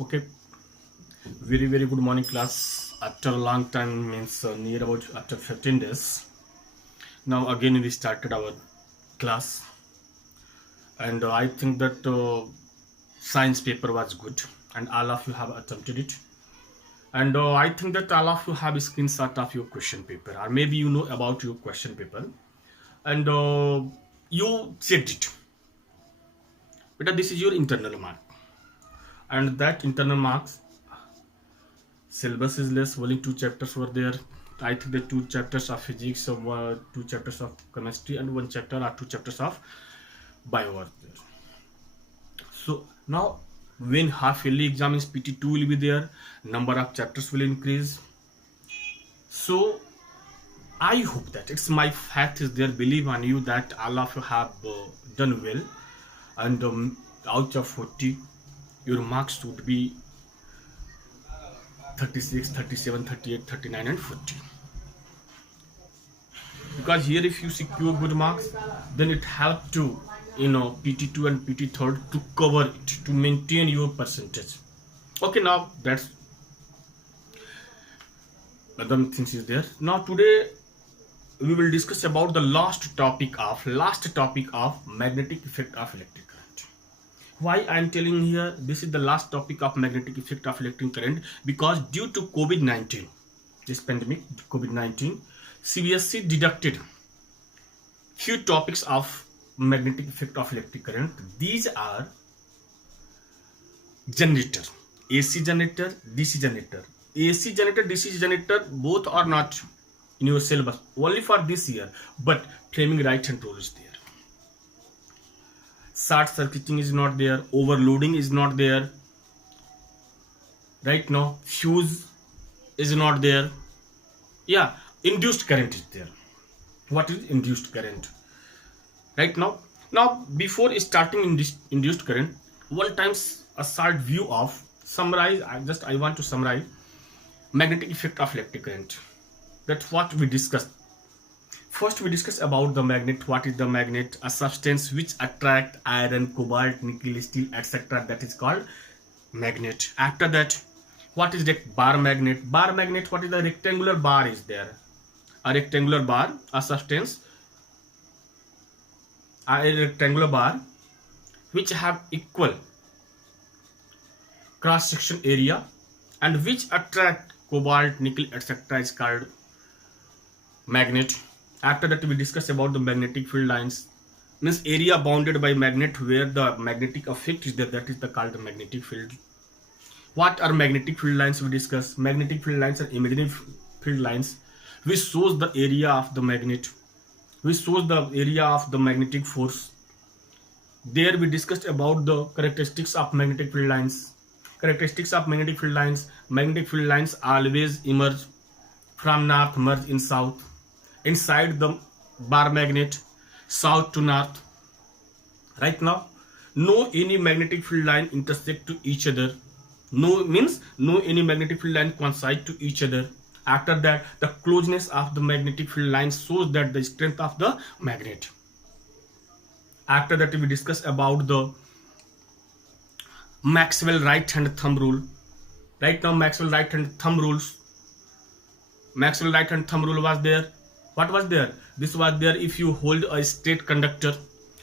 Okay, very good morning class. After a long time means near about after 15 days. Now again we started our class, and I think that science paper was good, and all of you have attempted it. And I think that all of you have a screenshot of your question paper, or maybe you know about your question paper, and you checked it. But this is your internal mark, and that internal marks syllabus is less. Only two chapters were there. I think the two chapters of physics, two chapters of chemistry, and one chapter or two chapters of bio were there. So now, when half yearly exam is PT2 will be there, number of chapters will increase. So I hope that it's my faith is there. Believe on you that all of you have done well, and out of 40, your marks would be 36, 37, 38, 39, and 40. Because here if you secure good marks, then it helps to PT2 and PT third to cover it, to maintain your percentage. Okay, now that's other things is there. Now today we will discuss about the last topic of magnetic effect of electric current. Why I am telling here this is the last topic of magnetic effect of electric current? Because due to COVID-19, this pandemic COVID-19, CBSE deducted few topics of magnetic effect of electric current. These are generator, AC generator, DC generator. AC generator, DC generator, both are not in your syllabus only for this year, but flaming right hand rule is there. Short circuiting is not there, overloading is not there. Right now, fuse is not there. Yeah, induced current is there. What is induced current? Right now before starting in this induced current, one times a short view of summarize. I want to summarize magnetic effect of electric current. That's what we discussed. First we discuss about the magnet. What is the magnet? A substance which attract iron, cobalt, nickel, steel, etc. That is called magnet. After that, what is the bar magnet? Bar magnet, what is the rectangular bar is there? A rectangular bar, a substance, a rectangular bar which have equal cross section area and which attract cobalt, nickel, etc. is called magnet. After that we discuss about the magnetic field lines, means area bounded by magnet where the magnetic effect is there, that is called the magnetic field. What are magnetic field lines? We discuss magnetic field lines are imaginary field lines which shows the area of the magnet, which shows the area of the magnetic force. There we discussed about the characteristics of magnetic field lines. Characteristics of magnetic field lines. Magnetic field lines always emerge from north, merge in south. Inside the bar magnet, south to north. Right now, no any magnetic field line intersect to each other. No means no any magnetic field line coincide to each other. After that, the closeness of the magnetic field line shows that the strength of the magnet. After that, we discuss about the Maxwell right hand thumb rule. Right now, Maxwell right hand thumb rules. Maxwell right hand thumb rule was there. What was there? This was there if you hold a straight conductor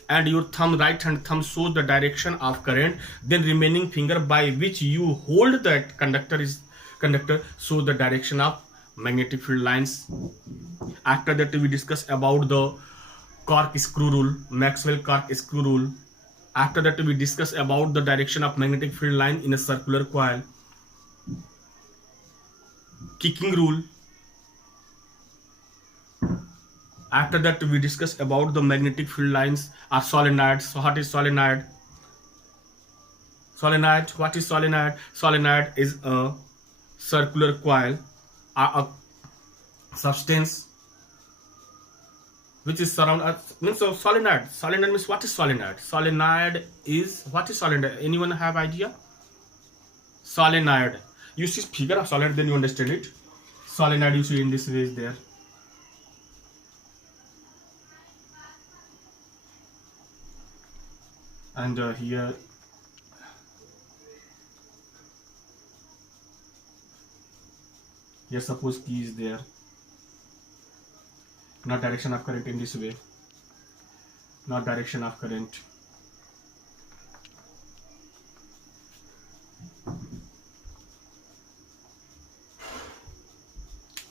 and your right hand thumb shows the direction of current, then remaining finger by which you hold that conductor shows the direction of magnetic field lines. After that we discuss about the cork screw rule, Maxwell cork screw rule. After that we discuss about the direction of magnetic field line in a circular coil, kicking rule. After that we discuss about the magnetic field lines are solenoid. So what is solenoid? Solenoid, what is solenoid? Solenoid is a circular coil, a substance which is surround means so solenoid. Solenoid means what is solenoid? Solenoid is what is solenoid? Anyone have idea? Solenoid. You see figure of solenoid, then you understand it. Solenoid you see in this way is there. And here Here suppose key is there. Now direction of current in this way. Now direction of current.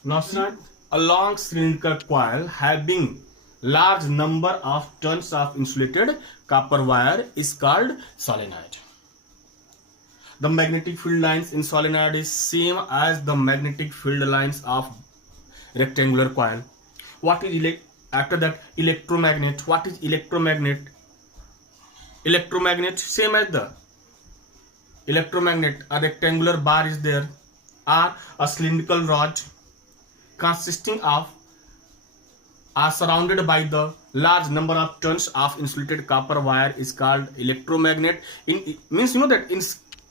Now see, a long cylindrical coil having large number of turns of insulated copper wire is called solenoid. The magnetic field lines in solenoid is same as the magnetic field lines of rectangular coil. What is after that electromagnet? What is electromagnet? Electromagnet same as the electromagnet. A rectangular bar is there, or a cylindrical rod consisting of are surrounded by the large number of turns of insulated copper wire is called electromagnet. In means that in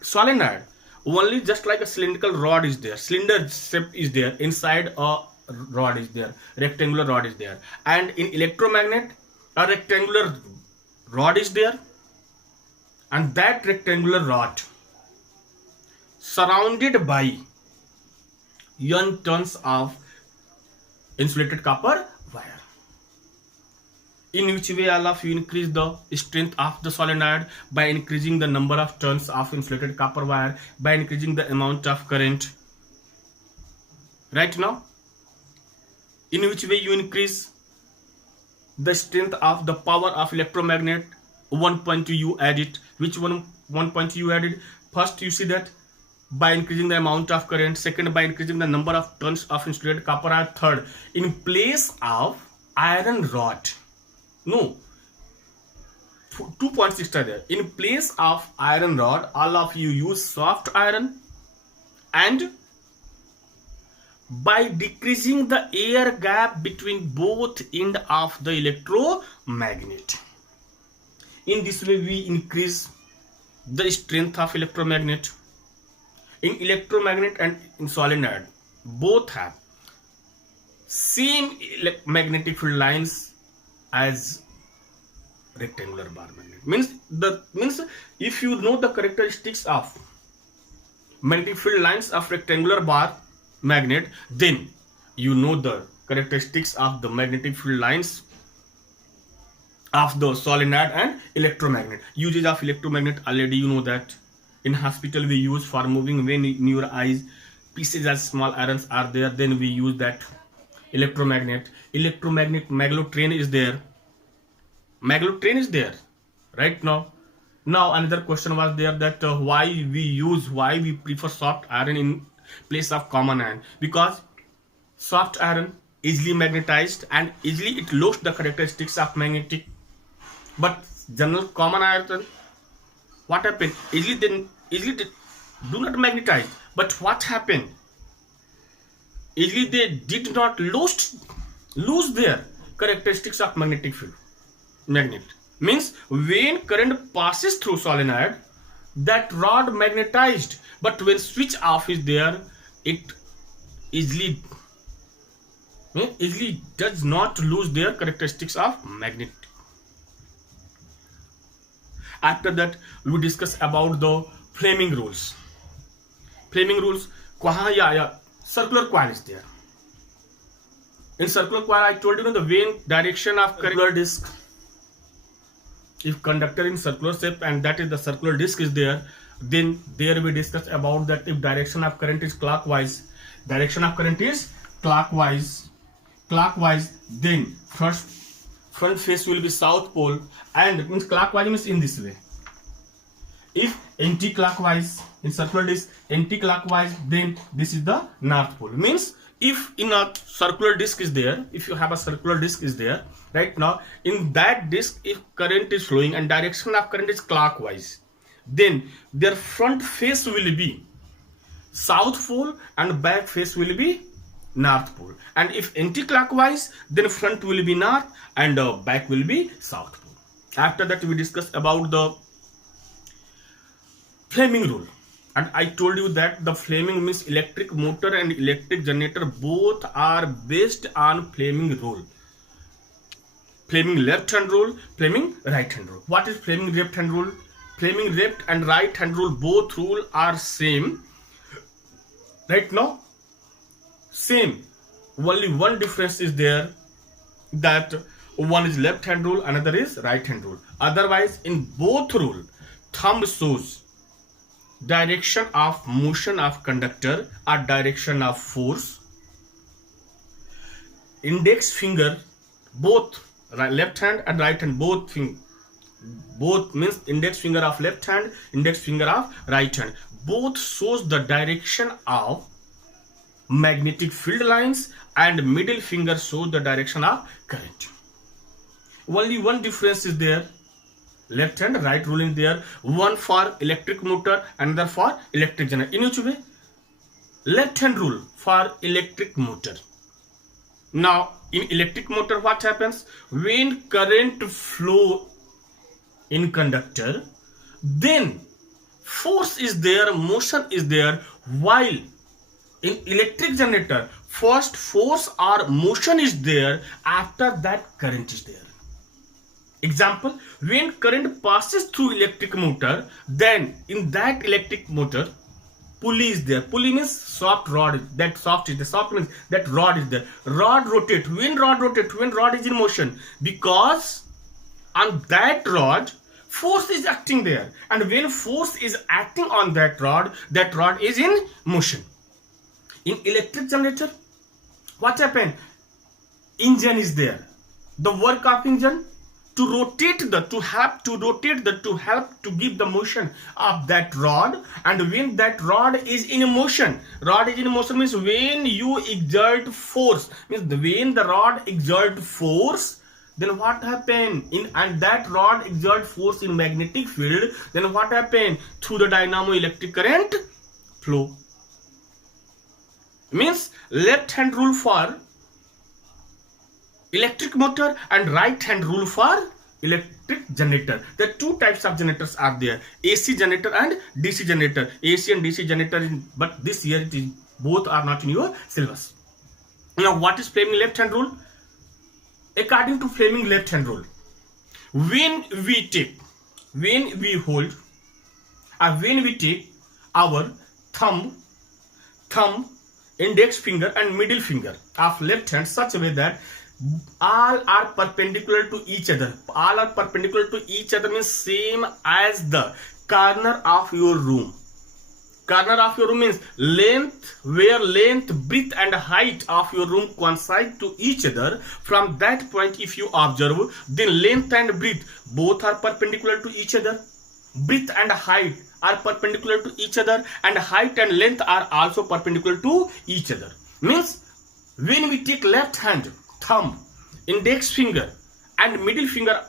solenoid only just like a cylindrical rod is there, cylinder shape is there, inside a rod is there, rectangular rod is there, and in electromagnet a rectangular rod is there, and that rectangular rod surrounded by n turns of insulated copper wire. In which way all of you increase the strength of the solenoid? By increasing the number of turns of insulated copper wire, by increasing the amount of current. Right now, in which way you increase the strength of the power of electromagnet? One point you add it. Which one point you added? First you see that by increasing the amount of current. Second, by increasing the number of turns of insulated copper wire. Third, in place of iron rod. No, 2 points extra there. In place of iron rod, all of you use soft iron, and by decreasing the air gap between both end of the electromagnet. In this way we increase the strength of electromagnet. In electromagnet and in solenoid both have same magnetic field lines as rectangular bar magnet. Means if you know the characteristics of magnetic field lines of rectangular bar magnet, then you know the characteristics of the magnetic field lines of the solenoid and electromagnet. Uses of electromagnet already you know that. In hospital we use for moving when in your eyes pieces as small irons are there, then we use that electromagnet. Electromagnet maglev is there. Maglev is there right now. Now another question was there that why we prefer soft iron in place of common iron? Because soft iron easily magnetized and easily it lost the characteristics of magnetic, but general common iron, what happened? Easily they do not magnetize, but what happened? Easily they did not lose their characteristics of magnetic field. Magnet means when current passes through solenoid, that rod magnetized, but when switch off is there, it easily does not lose their characteristics of magnet. After that we discuss about the Fleming rules. Fleming rules, circular coil is there. In circular coil I told you the vein direction of circular disc. If conductor in circular shape and that is the circular disc is there, then there we discuss about that if direction of current is clockwise, then front face will be south pole, and means clockwise means in this way. If anti-clockwise in circular disc, anti-clockwise, then this is the north pole. Means if in a circular disc is there, if you have a circular disc is there right now, in that disc if current is flowing and direction of current is clockwise, then their front face will be south pole and back face will be north pole. And if anti-clockwise, then front will be north and back will be south pole. After that we discuss about the Fleming rule, and I told you that the Fleming means electric motor and electric generator both are based on Fleming rule. Fleming left hand rule, Fleming right hand rule. What is Fleming left hand rule? Fleming left and right hand rule, both rule are same. Right now Same, only one difference is there, that one is left hand rule, another is right hand rule. Otherwise, in both rule, thumb shows direction of motion of conductor or direction of force. Index finger, both left hand and right hand, both means index finger of left hand, index finger of right hand, both shows the direction of magnetic field lines, and middle finger shows the direction of current. Only one difference is there, left hand right rule is there, one for electric motor, another for electric generator. In which way? Left hand rule for electric motor. Now in electric motor, what happens? When current flow in conductor, then force is there, motion is there, while in electric generator, first force or motion is there, after that current is there. Example, when current passes through electric motor, then in that electric motor, pulley is there. Pulley means soft rod. That soft is the soft means that rod is there. Rod rotate. When rod rotate, when rod is in motion, because on that rod force is acting there, and when force is acting on that rod is in motion. In electric generator, what happened? Engine is there. The work of engine to rotate to help to give the motion of that rod, and when that rod is in motion means when you exert force, means when the rod exert force, then what happened and that rod exert force in magnetic field, then what happened? Through the dynamo electric current flow. Means left hand rule for electric motor and right hand rule for electric generator. There are two types of generators are there, AC generator and DC generator. AC and DC generator, but this year it is, both are not in your syllabus. Now what is Fleming left hand rule? According to Fleming left hand rule, when we take our thumb, index finger and middle finger of left hand such a way that all are perpendicular to each other. All are perpendicular to each other means same as the corner of your room. Corner of your room means length, where length, breadth and height of your room coincide to each other. From that point, if you observe, then length and breadth both are perpendicular to each other. Breadth and height are perpendicular to each other, and height and length are also perpendicular to each other. Means when we take left hand, thumb, index finger and middle finger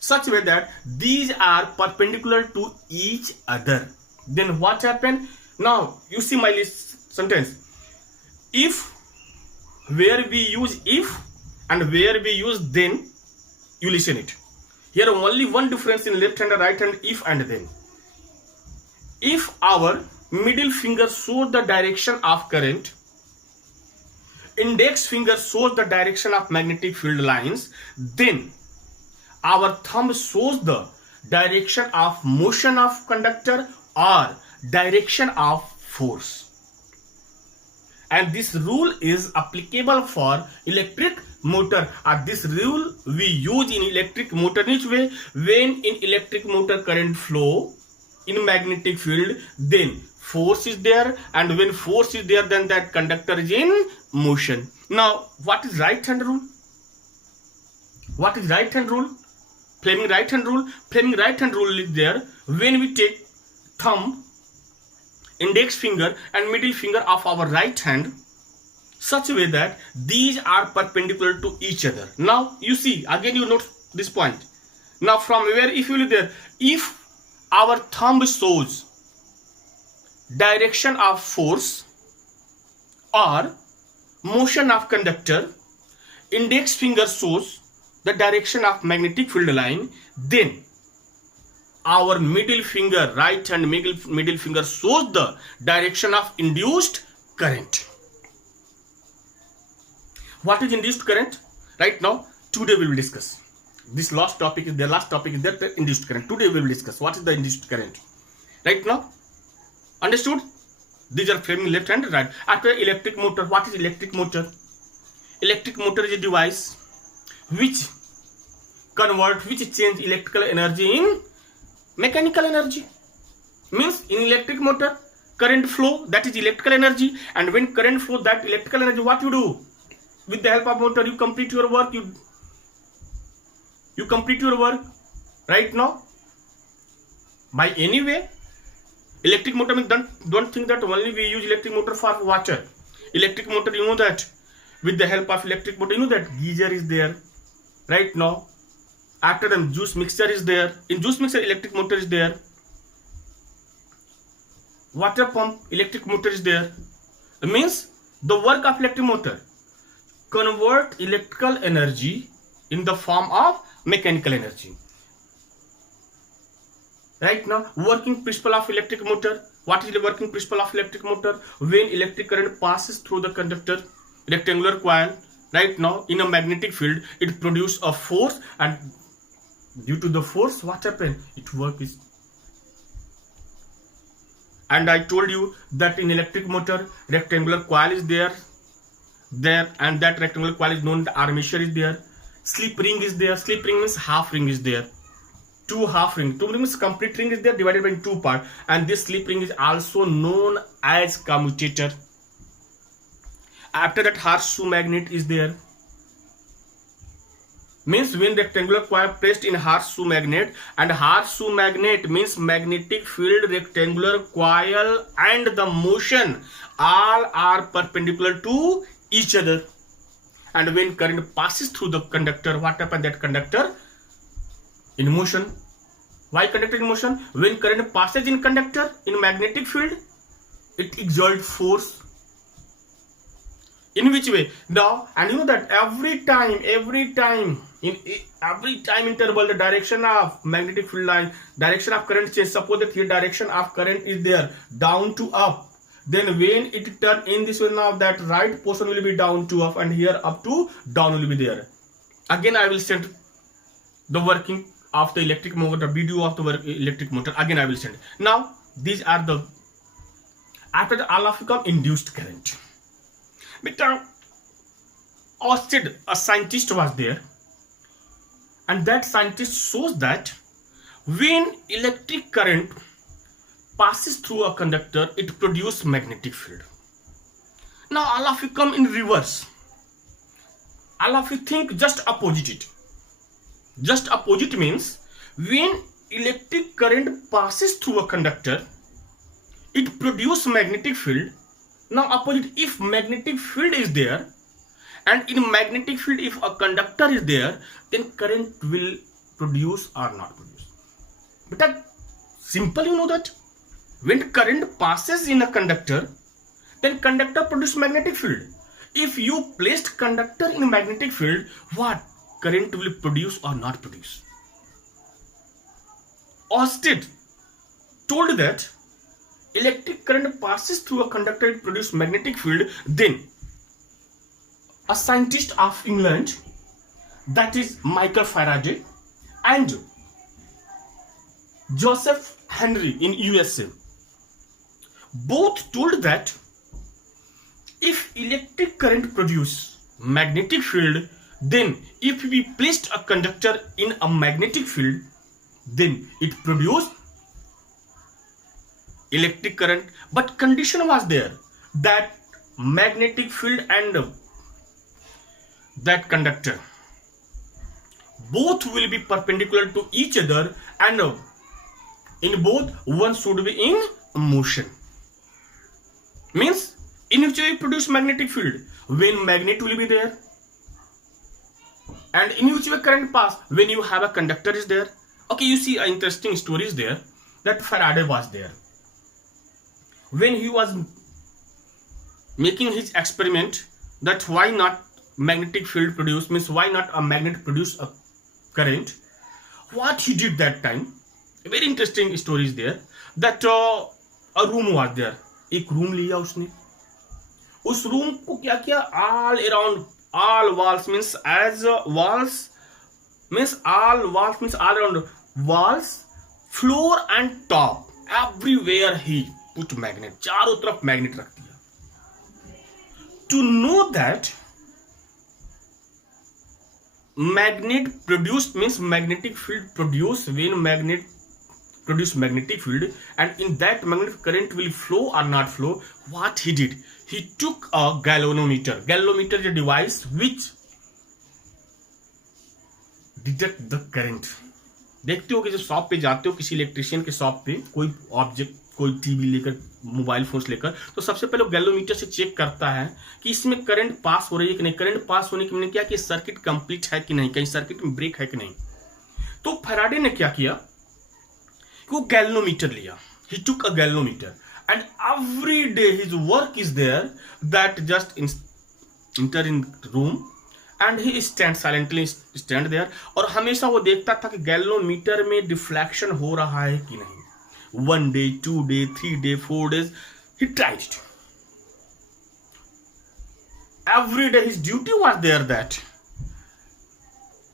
such way that these are perpendicular to each other, then what happened? Now you see my list sentence. If, where we use if and where we use then, you listen it. Here only one difference in left hand and right hand, if and then. If our middle finger shows the direction of current, index finger shows the direction of magnetic field lines, then our thumb shows the direction of motion of conductor or direction of force. And this rule is applicable for electric motor. This rule we use in electric motor in which way? When in electric motor current flow in magnetic field, then force is there, and when force is there, then that conductor is in motion. Now what is right hand rule? What is right hand rule? Fleming right hand rule. Fleming right hand rule is there when we take thumb, index finger and middle finger of our right hand such a way that these are perpendicular to each other. Now you see, again you note this point. Now from where, if you look there, if our thumb shows direction of force or motion of conductor, index finger shows the direction of magnetic field line, then our middle finger, right hand middle finger shows the direction of induced current. What is induced current? Right now, today we will discuss. This last topic is the induced current. Today we will discuss what is the induced current. Right now, understood? These are framing left and right. After electric motor, what is electric motor? Electric motor is a device which change electrical energy in mechanical energy. Means in electric motor, current flow, that is electrical energy, and when current flow, that electrical energy, what you do? With the help of motor, you complete your work. You complete your work right now. By any way, electric motor means don't think that only we use electric motor for water. Electric motor, you know that with the help of electric motor, you know that geyser is there right now. After them, juice mixer is there. In juice mixer, electric motor is there. Water pump, electric motor is there. It means the work of electric motor convert electrical energy in the form of mechanical energy. Right now, working principle of electric motor. What is the working principle of electric motor? When electric current passes through the conductor, rectangular coil, right now in a magnetic field, it produces a force, and due to the force, what happens? It works. And I told you that in electric motor, rectangular coil is there, and that rectangular coil is known as armature is there. Slip ring is there. Slip ring means half ring is there. Two half ring. Two means complete ring is there divided by two parts, and this slip ring is also known as commutator. After that, horseshoe magnet is there. Means when rectangular coil placed in horseshoe magnet, and horseshoe magnet means magnetic field, rectangular coil, and the motion all are perpendicular to each other. And when current passes through the conductor, what happens? That conductor in motion. Why conductor in motion? When current passes in conductor in magnetic field, it exerts force. In which way? Now, and you know that every time interval, the direction of magnetic field line, direction of current change. Suppose that here direction of current is there, down to up. Then when it turn in this way, now that right portion will be down to up, and here up to down will be there. Again, I will send the working of the electric motor, the video of the electric motor. Again, I will send. Now, these are the, after the all of you come induced current. But Oersted, a scientist was there, and that scientist shows that when electric current passes through a conductor, it produces magnetic field. Now all of you come in reverse. All of you think just opposite it. Just opposite means when electric current passes through a conductor, it produces magnetic field. Now opposite, if magnetic field is there, and in magnetic field if a conductor is there, then current will produce or not produce. But that simple, you know that when current passes in a conductor, then conductor produces magnetic field. If you placed conductor in a magnetic field, what current will produce or not produce? Oersted told that electric current passes through a conductor, it produces magnetic field. Then a scientist of England, that is Michael Faraday, and Joseph Henry in USA, both told that if electric current produces magnetic field, then if we placed a conductor in a magnetic field, then it produces electric current. But condition was there that magnetic field and that conductor both will be perpendicular to each other, and in both one should be in motion. Means in which way produce magnetic field? When magnet will be there. And in which way current pass? When you have a conductor is there. Okay, you see interesting stories there that Faraday was there. When he was making his experiment that why not magnetic field produce, means why not a magnet produce a current, what he did that time, a very interesting story is there that a room was there. एक room लिया उसने, उस room को क्या किया, all around, all walls means as walls means all around walls, floor and top, everywhere he put magnet, चारों तरफ magnet रख दिया। To know that magnet produced means magnetic field produced when magnet produce magnetic field, and in that magnetic current will flow or not flow. What he did, he took a galvanometer. Galvanometer is a device which detect the current. देखते हो कि जब shop पे जाते हो, किसी electrician के shop पे, कोई ऑब्जेक्ट, कोई टीवी लेकर, मोबाइल फोन लेकर, तो सबसे पहले गैल्वोमीटर से चेक करता है कि इसमें करंट पास हो रही है कि नहीं। करंट पास होने के मैंने क्या कि सर्किट कंप्लीट है कि नहीं, कहीं सर्किट में ब्रेक है कि नहीं। तो फैराडे ने क्या किया कि वो गैल्वोमीटर लिया, he took a galvanometer, and every day his work is there that just enter in room and he stand silently stand there, और हमेशा वो देखता था कि गैल्वोमीटर में डिफ्लेक्शन हो रहा है कि नहीं। 1 day, 2 day, 3 day, 4 days, he tried it. Every day his duty was there that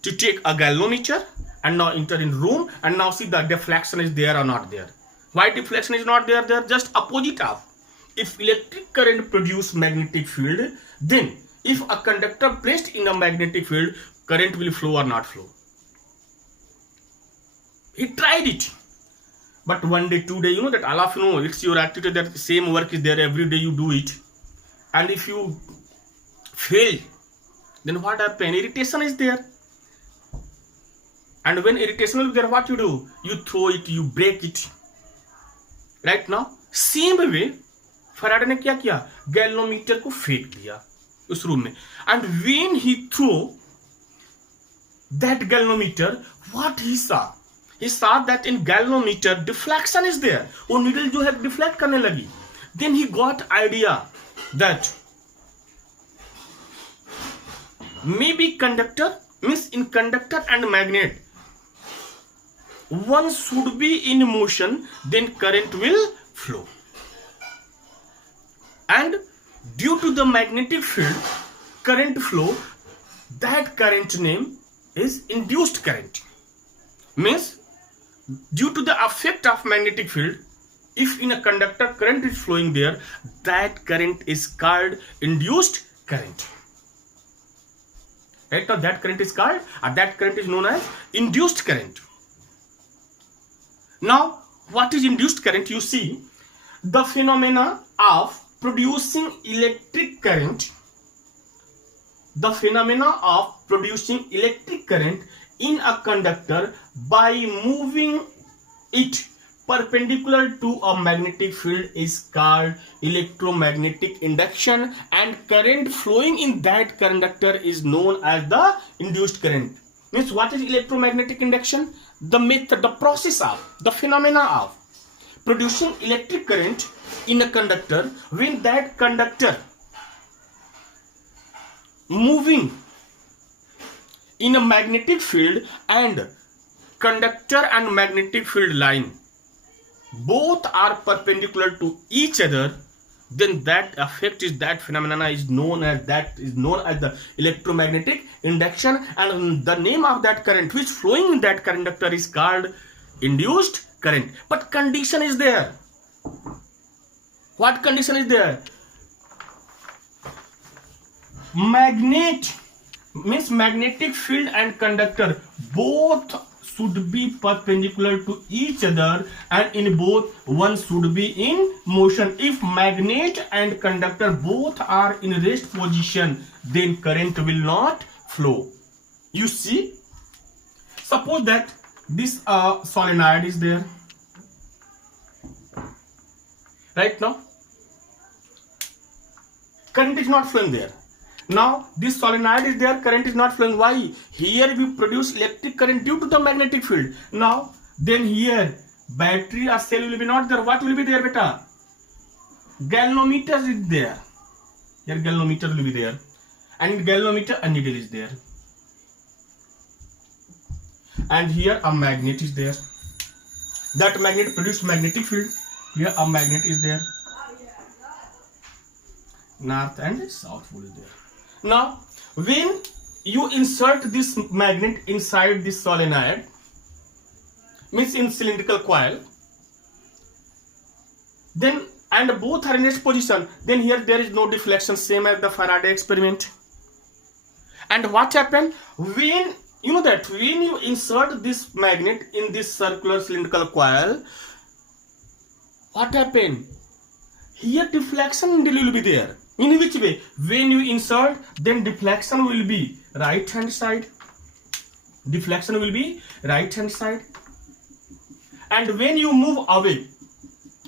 to take a galvanometer and now enter in room and now see the deflection is there or not there. Why deflection is not there? They are just opposite of. If electric current produce magnetic field, then if a conductor placed in a magnetic field, current will flow or not flow. He tried it. But 1 day, 2 day, you know that all of you know, it's your attitude that the same work is there every day, you do it. And if you fail, then what happens? Irritation is there. And when irritation is there, what you do? You throw it, you break it. Right now, same way, Faraday ने क्या किया? Galvanometer को फेंक दिया उस room में. And when he threw that galvanometer, what he saw? He saw that in galvanometer deflection is there. वो needle जो है deflect करने लगी. Then he got idea that maybe conductor means in conductor and magnet, one should be in motion, then current will flow. And due to the magnetic field, current flow. That current name is induced current. Means due to the effect of magnetic field, if in a conductor current is flowing there, that current is called induced current. Right now that current is called, that current is known as induced current. Now what is induced current? You see the phenomena of producing electric current, the phenomena of producing electric current in a conductor by moving it perpendicular to a magnetic field is called electromagnetic induction, and current flowing in that conductor is known as the induced current. Means what is electromagnetic induction? The method, the process of, the phenomena of producing electric current in a conductor when that conductor moving in a magnetic field and conductor and magnetic field line both are perpendicular to each other, then that effect is, that phenomena is known as, the electromagnetic induction, and the name of that current which flowing in that conductor is called induced current. But condition is there. What condition is there? Magnet means magnetic field and conductor both should be perpendicular to each other, and in both one should be in motion. If magnet and conductor both are in rest position, then current will not flow. You see, suppose that this solenoid is there right now, current is not flowing there. Now this solenoid is there, current is not flowing. Why? Here we produce electric current due to the magnetic field. Now then here battery or cell will be not there. What will be there, beta? Galvanometer is there. Here galvanometer will be there, and in galvanometer a needle is there, and here a magnet is there. That magnet produces magnetic field. Here a magnet is there. North and south pole is there. Now when you insert this magnet inside this solenoid, means in cylindrical coil, then and both are in rest position, then here there is no deflection, same as the Faraday experiment. And what happened when you know that when you insert this magnet in this circular cylindrical coil, what happened here? Deflection will be there. In which way? When you insert, then deflection will be right hand side. Deflection will be right hand side. And when you move away,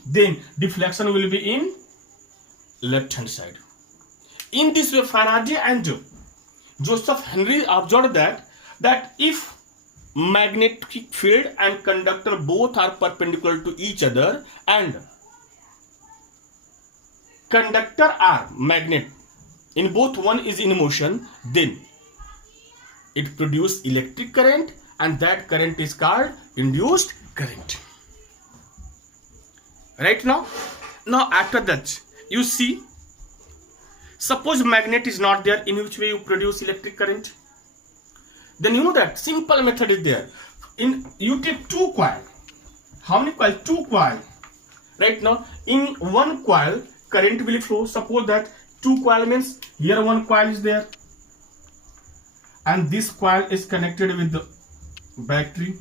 then deflection will be in left hand side. In this way, Faraday and Joseph Henry observed that if magnetic field and conductor both are perpendicular to each other and conductor are magnet, in both one is in motion, then it produces electric current, and that current is called induced current. Right now after that, you see, suppose magnet is not there, in which way you produce electric current? Then you know that simple method is there. You take two coil. How many coil? Two coil. Right now, in one coil, current will flow. Suppose that two coil means here one coil is there, and this coil is connected with the battery.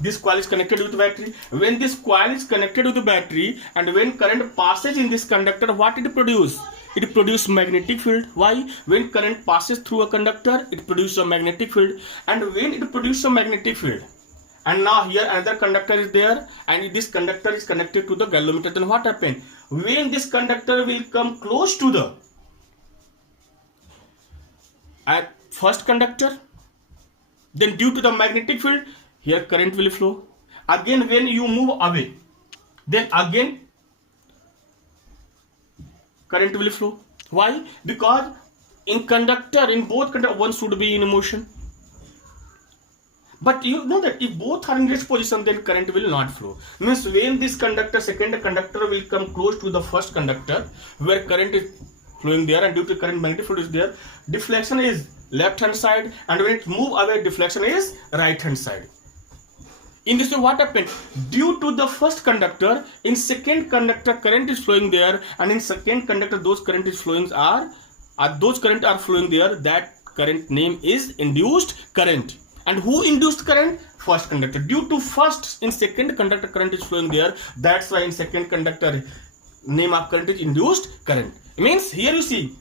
This coil is connected with the battery. When this coil is connected with the battery, and when current passes in this conductor, what it produces? It produces magnetic field. Why? When current passes through a conductor, it produces a magnetic field. And when it produces a magnetic field, and now here another conductor is there, and this conductor is connected to the galvanometer, then what happens? When this conductor will come close to the first conductor, then due to the magnetic field, here current will flow. Again, when you move away, then again current will flow. Why? Because in conductor, in both conductor, one should be in motion. But you know that if both are in rest position, then current will not flow. Means when this conductor, second conductor will come close to the first conductor, where current is flowing there, and due to current magnetic field is there, deflection is left hand side, and when it move away, deflection is right hand side. In this way, what happened? Due to the first conductor, in second conductor current is flowing there, and in second conductor those current is flowing are flowing there. That current name is induced current. And who induced current? First conductor. Due to first in second conductor current is flowing there, that's why in second conductor name of current is induced current. Means here you see,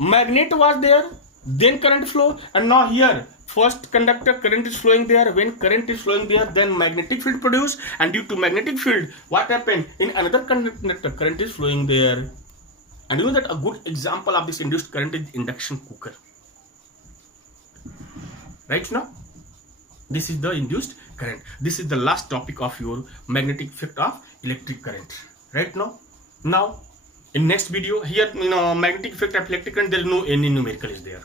magnet was there, then current flow, and now here first conductor current is flowing there. When current is flowing there, then magnetic field produced, and due to magnetic field, what happened? In another conductor current is flowing there. And you know that a good example of this induced current is induction cooker. Right now, this is the induced current. This is the last topic of your magnetic effect of electric current. Right now in next video, here magnetic effect of electric current, there is no any numerical is there.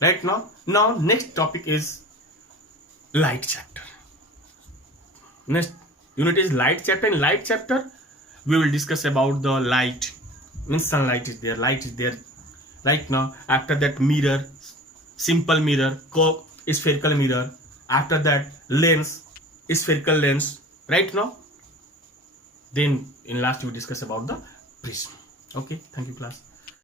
Right now next topic is light chapter. Next unit is light chapter. In light chapter, we will discuss about the light. Means sunlight is there, light is there. Right now, after that, mirror, simple mirror, spherical mirror. After that, lens, spherical lens. Right now, then in last we discuss about the prism. Okay, thank you class.